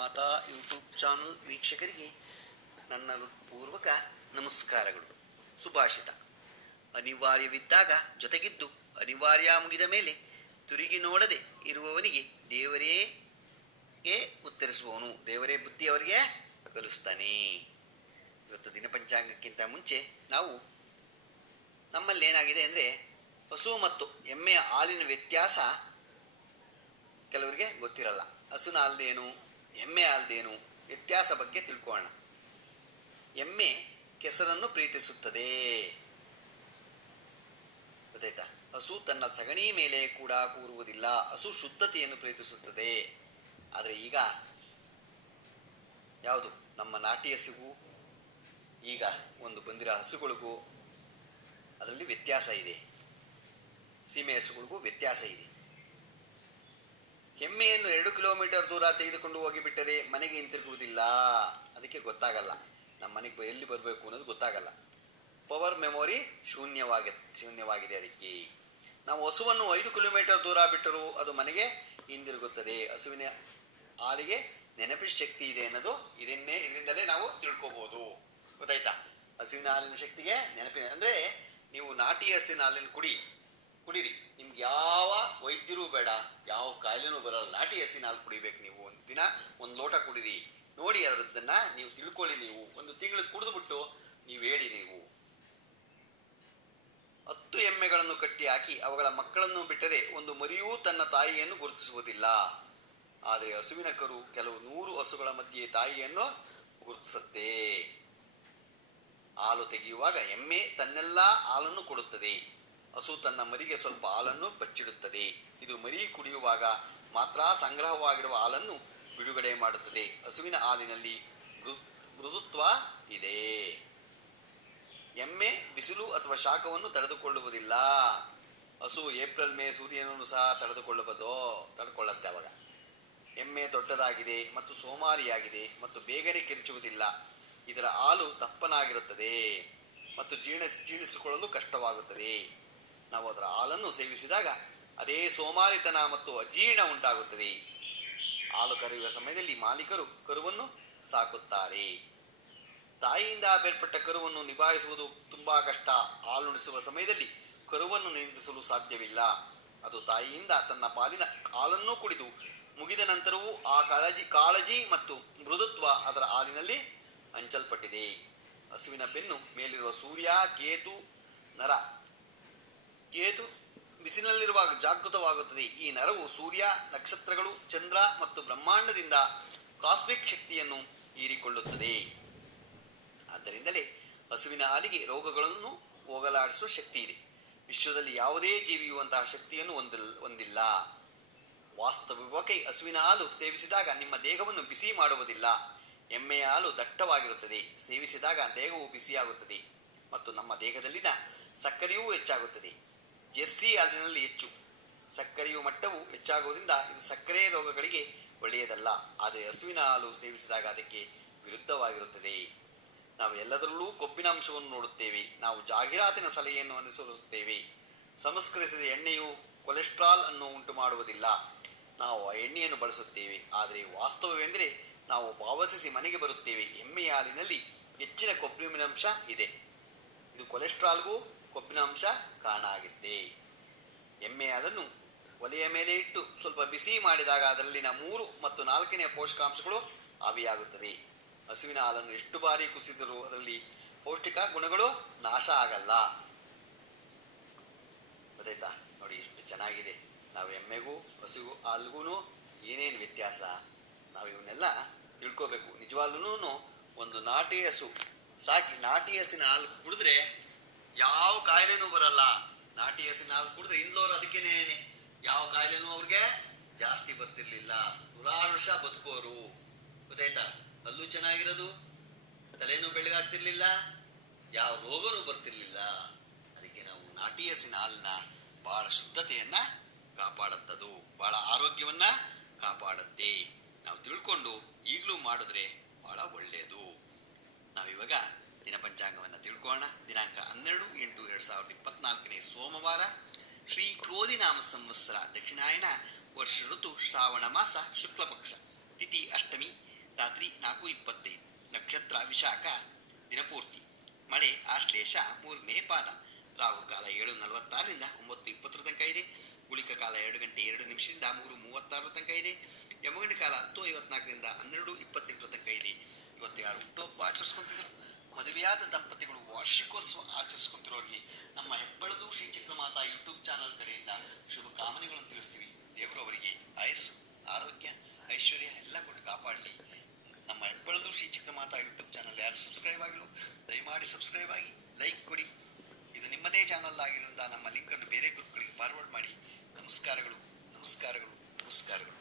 ಮಾತಾ YouTube channel ವೀಕ್ಷಕರಿಗೆ ನನ್ನ ಪೂರ್ವಕ ನಮಸ್ಕಾರಗಳು. ಸುಭಾಷಿತ. ಅನಿವಾರ್ಯವಿದ್ದಾಗ ಜೊತೆಗಿದ್ದು ಅನಿವಾರ್ಯ ಮುಗಿದ ಮೇಲೆ ತಿರುಗಿ ನೋಡದೆ ಇರುವವನಿಗೆ ದೇವರೇ ಉತ್ತರಿಸುವವನು. ದೇವರೇ ಬುದ್ಧಿ ಅವರಿಗೆ ಕಲಿಸ್ತಾನೆ. ಇವತ್ತು ದಿನಪಂಚಾಂಗಕ್ಕಿಂತ ಮುಂಚೆ ನಾವು ನಮ್ಮಲ್ಲಿ ಏನಾಗಿದೆ ಅಂದರೆ ಹಸು ಮತ್ತು ಎಮ್ಮೆಯ ಹಾಲಿನ ವ್ಯತ್ಯಾಸ ಕೆಲವರಿಗೆ ಗೊತ್ತಿರಲ್ಲ. ಹಸುನ ಹಾಲ್ದೇನು? ಎಮ್ಮೆ ಅಲ್ದೇನು ವ್ಯತ್ಯಾಸ ಬಗ್ಗೆ ತಿಳ್ಕೋಣ ಎಮ್ಮೆ ಕೆಸರನ್ನು ಪ್ರೀತಿಸುತ್ತದೆ. ಗೊತ್ತಾಯ್ತಾ? ಹಸು ತನ್ನ ಸಗಣಿ ಮೇಲೆ ಕೂಡ ಕೂರುವುದಿಲ್ಲ. ಹಸು ಶುದ್ಧತೆಯನ್ನು ಪ್ರೀತಿಸುತ್ತದೆ. ಆದರೆ ಈಗ ಯಾವುದು? ನಮ್ಮ ನಾಟಿ ಹಸುಗೂ ಈಗ ಒಂದು ಬಂದಿರೋ ಹಸುಗಳಿಗೂ ಅದರಲ್ಲಿ ವ್ಯತ್ಯಾಸ ಇದೆ. ಸೀಮೆ ಹಸುಗಳಿಗೂ ವ್ಯತ್ಯಾಸ ಇದೆ. ಎಮ್ಮೆಯನ್ನು ಎರಡು ಕಿಲೋಮೀಟರ್ ದೂರ ತೆಗೆದುಕೊಂಡು ಹೋಗಿಬಿಟ್ಟರೆ ಮನೆಗೆ ಹಿಂತಿರುಗುವುದಿಲ್ಲ. ಅದಕ್ಕೆ ಗೊತ್ತಾಗಲ್ಲ. ನಮ್ಮ ಮನೆಗೆ ಎಲ್ಲಿ ಬರಬೇಕು ಅನ್ನೋದು ಗೊತ್ತಾಗಲ್ಲ. ಪವರ್ ಮೆಮೊರಿ ಶೂನ್ಯವಾಗಿ, ಶೂನ್ಯವಾಗಿದೆ ಅದಕ್ಕೆ. ನಾವು ಹಸುವನ್ನು ಐದು ಕಿಲೋಮೀಟರ್ ದೂರ ಬಿಟ್ಟರೂ ಅದು ಮನೆಗೆ ಹಿಂದಿರುಗುತ್ತದೆ. ಹಸುವಿನ ಹಾಲಿಗೆ ನೆನಪಿನ ಶಕ್ತಿ ಇದೆ ಅನ್ನೋದು ಇದನ್ನೇ ಇದರಿಂದಲೇ ನಾವು ತಿಳ್ಕೊಬೋದು. ಗೊತ್ತಾಯ್ತಾ? ಹಸುವಿನ ಹಾಲಿನ ಶಕ್ತಿಗೆ ನೆನಪಿನ, ಅಂದರೆ ನೀವು ನಾಟಿ ಹಸುವಿನ ಹಾಲಿನ ಕುಡಿ. ಕುಡೀರಿ. ನಿಮ್ಗೆ ಯಾವ ವೈದ್ಯರು ಬೇಡ, ಯಾವ ಕಾಯಿಲೆನೂ ಬರಲ್ಲ. ನಾಟಿ ಹಸಿನ ಹಾಲು ಕುಡಿಬೇಕು ನೀವು ಒಂದು ದಿನ, ಒಂದು ಲೋಟ ಕುಡೀರಿ. ನೋಡಿ ಅದರದ್ದನ್ನು ನೀವು ತಿಳ್ಕೊಳ್ಳಿ ನೀವು. ಒಂದು ತಿಂಗಳು ಕುಡಿದ್ಬಿಟ್ಟು ನೀವು ಹೇಳಿ ನೀವು. ಹತ್ತು ಎಮ್ಮೆಗಳನ್ನು ಕಟ್ಟಿ ಹಾಕಿ ಅವುಗಳ ಮಕ್ಕಳನ್ನು ಬಿಟ್ಟರೆ ಒಂದು ಮರಿಯೂ ತನ್ನ ತಾಯಿಯನ್ನು ಗುರುತಿಸುವುದಿಲ್ಲ. ಆದರೆ ಹಸುವಿನ ಕರು ಕೆಲವು ನೂರು ಹಸುಗಳ ಮಧ್ಯೆ ತಾಯಿಯನ್ನು ಗುರುತಿಸುತ್ತೆ. ಹಾಲು ತೆಗೆಯುವಾಗ ಎಮ್ಮೆ ತನ್ನೆಲ್ಲ ಹಾಲನ್ನು ಕೊಡುತ್ತದೆ. ಹಸು ತನ್ನ ಮರಿಗೆ ಸ್ವಲ್ಪ ಹಾಲನ್ನು ಬಚ್ಚಿಡುತ್ತದೆ. ಇದು ಮರಿ ಕುಡಿಯುವಾಗ ಮಾತ್ರ ಸಂಗ್ರಹವಾಗಿರುವ ಹಾಲನ್ನು ಬಿಡುಗಡೆ ಮಾಡುತ್ತದೆ. ಹಸುವಿನ ಹಾಲಿನಲ್ಲಿ ಮೃದುತ್ವ ಇದೆ. ಎಮ್ಮೆ, ಬಿಸಿಲು ಅಥವಾ ಶಾಖವನ್ನು ತಡೆದುಕೊಳ್ಳುವುದಿಲ್ಲ. ಹಸು ಏಪ್ರಿಲ್, ಮೇ ಸೂರ್ಯನನ್ನು ಸಹ ತಡೆದುಕೊಳ್ಳಬಹುದು ತಡೆದುಕೊಳ್ಳುತ್ತೆ ಅವಾಗ. ಎಮ್ಮೆ ದೊಡ್ಡದಾಗಿದೆ ಮತ್ತು ಸೋಮಾರಿಯಾಗಿದೆ ಮತ್ತು ಬೇಗನೆ ಕಿರಿಚುವುದಿಲ್ಲ. ಇದರ ಹಾಲು ದಪ್ಪನಾಗಿರುತ್ತದೆ ಮತ್ತು ಜೀರ್ಣ, ಜೀರ್ಣಿಸಿಕೊಳ್ಳಲು ಕಷ್ಟವಾಗುತ್ತದೆ. ನಾವು ಅದರ ಹಾಲನ್ನು ಸೇವಿಸಿದಾಗ ಅದೇ ಸೋಮಾರಿತನ ಮತ್ತು ಅಜೀರ್ಣ ಉಂಟಾಗುತ್ತದೆ. ಹಾಲು ಕರೆಯುವ ಸಮಯದಲ್ಲಿ ಮಾಲೀಕರು ಕರುವನ್ನು ಸಾಕುತ್ತಾರೆ. ತಾಯಿಯಿಂದ ಬೇರ್ಪಟ್ಟ ಕರುವನ್ನು ನಿಭಾಯಿಸುವುದು ತುಂಬಾ ಕಷ್ಟ. ಹಾಲುಣಿಸುವ ಸಮಯದಲ್ಲಿ ಕರುವನ್ನು ನಿಯಂತ್ರಿಸಲು ಸಾಧ್ಯವಿಲ್ಲ. ಅದು ತಾಯಿಯಿಂದ ತನ್ನ ಪಾಲಿನ ಹಾಲನ್ನು ಕುಡಿದು ಮುಗಿದ ನಂತರವೂ ಆ ಕಾಳಜಿ ಕಾಳಜಿ ಮತ್ತು ಮೃದುತ್ವ ಅದರ ಹಾಲಿನಲ್ಲಿ ಹಂಚಲ್ಪಟ್ಟಿದೆ. ಹಸುವಿನ ಬೆನ್ನು ಮೇಲಿರುವ ಸೂರ್ಯ, ಕೇತು, ನರ ಬಿಸಿಲಿನಲ್ಲಿರುವಾಗ ಜಾಗೃತವಾಗುತ್ತದೆ. ಈ ನರವು ಸೂರ್ಯ, ನಕ್ಷತ್ರಗಳು, ಚಂದ್ರ ಮತ್ತು ಬ್ರಹ್ಮಾಂಡದಿಂದ ಕಾಸ್ಮಿಕ್ ಶಕ್ತಿಯನ್ನು ಹೀರಿಕೊಳ್ಳುತ್ತದೆ. ಆದ್ದರಿಂದಲೇ ಹಸುವಿನ ಹಾಲಿಗೆ ರೋಗಗಳನ್ನು ಹೋಗಲಾಡಿಸುವ ಶಕ್ತಿ ಇದೆ. ವಿಶ್ವದಲ್ಲಿ ಯಾವುದೇ ಜೀವಿಯು ಅಂತಹ ಶಕ್ತಿಯನ್ನು ಹೊಂದಿಲ್, ಹೊಂದಿಲ್ಲ. ವಾಸ್ತವವಾಗಿ ಹಸುವಿನ ಹಾಲು ಸೇವಿಸಿದಾಗ ನಿಮ್ಮ ದೇಹವನ್ನು ಬಿಸಿ ಮಾಡುವುದಿಲ್ಲ. ಎಮ್ಮೆಯ ಹಾಲು ದಟ್ಟವಾಗಿರುತ್ತದೆ. ಸೇವಿಸಿದಾಗ ದೇಹವು ಬಿಸಿಯಾಗುತ್ತದೆ ಮತ್ತು ನಮ್ಮ ದೇಹದಲ್ಲಿನ ಸಕ್ಕರೆಯೂ ಹೆಚ್ಚಾಗುತ್ತದೆ. ಜೆಸ್ಸಿ ಹಾಲಿನಲ್ಲಿ ಹೆಚ್ಚು. ಸಕ್ಕರೆಯ ಮಟ್ಟವು ಹೆಚ್ಚಾಗುವುದರಿಂದ ಇದು ಸಕ್ಕರೆ ರೋಗಗಳಿಗೆ ಒಳ್ಳೆಯದಲ್ಲ. ಆದರೆ ಹಸುವಿನ ಹಾಲು ಸೇವಿಸಿದಾಗ ಅದಕ್ಕೆ ವಿರುದ್ಧವಾಗಿರುತ್ತದೆ. ನಾವು ಎಲ್ಲದರಲ್ಲೂ ಕೊಬ್ಬಿನ ಅಂಶವನ್ನು ನೋಡುತ್ತೇವೆ. ನಾವು ಜಾಹೀರಾತಿನ ಸಲಹೆಯನ್ನು ಅನುಸರಿಸುತ್ತೇವೆ. ಸಂಸ್ಕೃತದ ಎಣ್ಣೆಯು ಕೊಲೆಸ್ಟ್ರಾಲ್ ಅನ್ನು ಉಂಟು ಮಾಡುವುದಿಲ್ಲ ನಾವು ಆ ಎಣ್ಣೆಯನ್ನು ಬಳಸುತ್ತೇವೆ. ಆದರೆ ವಾಸ್ತವವೆಂದರೆ ನಾವು ಪಾವತಿಸಿ ಮನೆಗೆ ಬರುತ್ತೇವೆ. ಎಮ್ಮೆ ಹಾಲಿನಲ್ಲಿ ಹೆಚ್ಚಿನ ಕೊಬ್ಬಿನ ಅಂಶ ಇದೆ. ಇದು ಕೊಲೆಸ್ಟ್ರಾಲ್ಗೂ ಕೊಬ್ಬಿನ ಅಂಶ ಕಾರಣ ಆಗಿದ್ದೆ. ಎಮ್ಮೆ ಅದನ್ನು ಒಲೆಯ ಮೇಲೆ ಇಟ್ಟು ಸ್ವಲ್ಪ ಬಿಸಿ ಮಾಡಿದಾಗ ಅದರಲ್ಲಿನ ಮೂರು ಮತ್ತು ನಾಲ್ಕನೇ ಪೋಷಕಾಂಶಗಳು ಆವಿಯಾಗುತ್ತದೆ. ಹಸುವಿನ ಹಾಲನ್ನು ಎಷ್ಟು ಬಾರಿ ಕುಸಿದರೂ ಅದರಲ್ಲಿ ಪೌಷ್ಟಿಕ ಗುಣಗಳು ನಾಶ ಆಗಲ್ಲ. ಗೊತ್ತಾಯ್ತಾ? ನೋಡಿ ಎಷ್ಟು ಚೆನ್ನಾಗಿದೆ. ನಾವು ಎಮ್ಮೆಗೂ ಹಸುಗೂ ಹಾಲ್ಗೂ ಏನೇನು ವ್ಯತ್ಯಾಸ? ನಾವು ಇವನ್ನೆಲ್ಲ ತಿಳ್ಕೋಬೇಕು. ನಿಜವಾಗ್ಲೂ ಒಂದು ನಾಟಿ ಹಸು. ಸಾಕಿ ನಾಟಿ ಹಸಿನ ಹಾಲು ಕುಡಿದ್ರೆ ಯಾವ ಕಾಯಿಲೆನೂ ಬರಲ್ಲ. ನಾಟಿ ಹಸಿನ ಹಾಲು ಕುಡಿದ್ರೆ ಹಿಂದ್ಲೋರು ಅದಕ್ಕೇನೆ ಯಾವ ಕಾಯಿಲೆನೂ ಅವ್ರಿಗೆ ಜಾಸ್ತಿ ಬರ್ತಿರ್ಲಿಲ್ಲ. ನೂರಾರು ವರ್ಷ ಬದುಕೋರು ಗೊತ್ತಾಯ್ತಾ? ಅಲ್ಲೂ ಚೆನ್ನಾಗಿರೋದು, ತಲೆನೂ ಬೆಳಗಾಗ್ತಿರ್ಲಿಲ್ಲ ಯಾವ ರೋಗನೂ ಬರ್ತಿರ್ಲಿಲ್ಲ. ಅದಕ್ಕೆ ನಾವು ನಾಟಿ ಹಸಿನ ಹಾಲನ್ನ ಬಹಳ ಶುದ್ಧತೆಯನ್ನ ಕಾಪಾಡುತ್ತದು. ಬಹಳ ಆರೋಗ್ಯವನ್ನ ಕಾಪಾಡುತ್ತೆ. ನಾವು ತಿಳ್ಕೊಂಡು ಈಗಲೂ ಮಾಡಿದ್ರೆ ಬಹಳ ಒಳ್ಳೆಯದು ನಾವಿವಾಗ ದಿನ ಪಂಚಾಂಗವನ್ನು ತಿಳ್ಕೊಳ್ಳೋಣ. ದಿನಾಂಕ ಹನ್ನೆರಡು ಎಂಟು ಎರಡು ಸಾವಿರದ ಇಪ್ಪತ್ನಾಲ್ಕನೇ ಸೋಮವಾರ ಶ್ರೀ ಕ್ರೋಧಿನಾಮ ಸಂವತ್ಸರ ದಕ್ಷಿಣಾಯನ ವರ್ಷ ಋತು ಶ್ರಾವಣ ಮಾಸ ಶುಕ್ಲಪಕ್ಷ ತಿಥಿ ಅಷ್ಟಮಿ ರಾತ್ರಿ ನಾಲ್ಕು ಇಪ್ಪತ್ತೈದು ನಕ್ಷತ್ರ ವಿಶಾಖ ದಿನಪೂರ್ತಿ. ಮಳೆ ಆಶ್ಲೇಷ ಮೂರನೇ ಪಾದ. ರಾಹುಕಾಲ ಏಳು ನಲವತ್ತಾರರಿಂದ ಒಂಬತ್ತು ಇಪ್ಪತ್ತರ ತನಕ ಇದೆ. ಉಳಿಕ ಕಾಲ ಎರಡು ಗಂಟೆ ಎರಡು ನಿಮಿಷದಿಂದ ಮೂರು ಮೂವತ್ತಾರರ ತನಕ ಇದೆ. ಯಮಗಂಡ ಕಾಲ ಹತ್ತು ಐವತ್ನಾಲ್ಕರಿಂದ ಹನ್ನೆರಡು ಇಪ್ಪತ್ತೆಂಟರ ತನಕ ಇದೆ. ಇವತ್ತು ಯಾರು ಹುಟ್ಟು ಆಚರಿಸ್ಕೊಂತಿದ್ದಾರೆ. ಮದುವೆಯಾದ ದಂಪತಿಗಳು ವಾರ್ಷಿಕೋತ್ಸವ ಆಚರಿಸ್ಕೊಂತಿರೋರಿಗೆ ನಮ್ಮ ಹೆಬ್ಬಳದು ಶ್ರೀ ಚಿತ್ರಮಾತ ಯೂಟ್ಯೂಬ್ ಚಾನಲ್ ಕಡೆಯಿಂದ ಶುಭ ಕಾಮನೆಗಳನ್ನು ತಿಳಿಸ್ತೀವಿ. ದೇವರು ಅವರಿಗೆ ಆಯಸ್ಸು, ಆರೋಗ್ಯ, ಐಶ್ವರ್ಯ ಎಲ್ಲ ಕೊಟ್ಟು ಕಾಪಾಡಲಿ. ನಮ್ಮ ಹೆಬ್ಬಳದು ಶ್ರೀ ಚಕ್ರಮಾತಾ ಯೂಟ್ಯೂಬ್ ಚಾನಲ್ ಯಾರು ಸಬ್ಸ್ಕ್ರೈಬ್ ಆಗಿಲ್ಲ, ದಯಮಾಡಿ ಸಬ್ಸ್ಕ್ರೈಬ್ ಆಗಿ, ಲೈಕ್ ಕೊಡಿ. ಇದು ನಿಮ್ಮದೇ ಚಾನಲ್ ಆಗಿರೋದ್ರಿಂದ ನಮ್ಮ ಲಿಂಕನ್ನು ಬೇರೆ ಗ್ರೂಪ್ಗಳಿಗೆ ಫಾರ್ವರ್ಡ್ ಮಾಡಿ. ನಮಸ್ಕಾರಗಳು ನಮಸ್ಕಾರಗಳು ನಮಸ್ಕಾರಗಳು.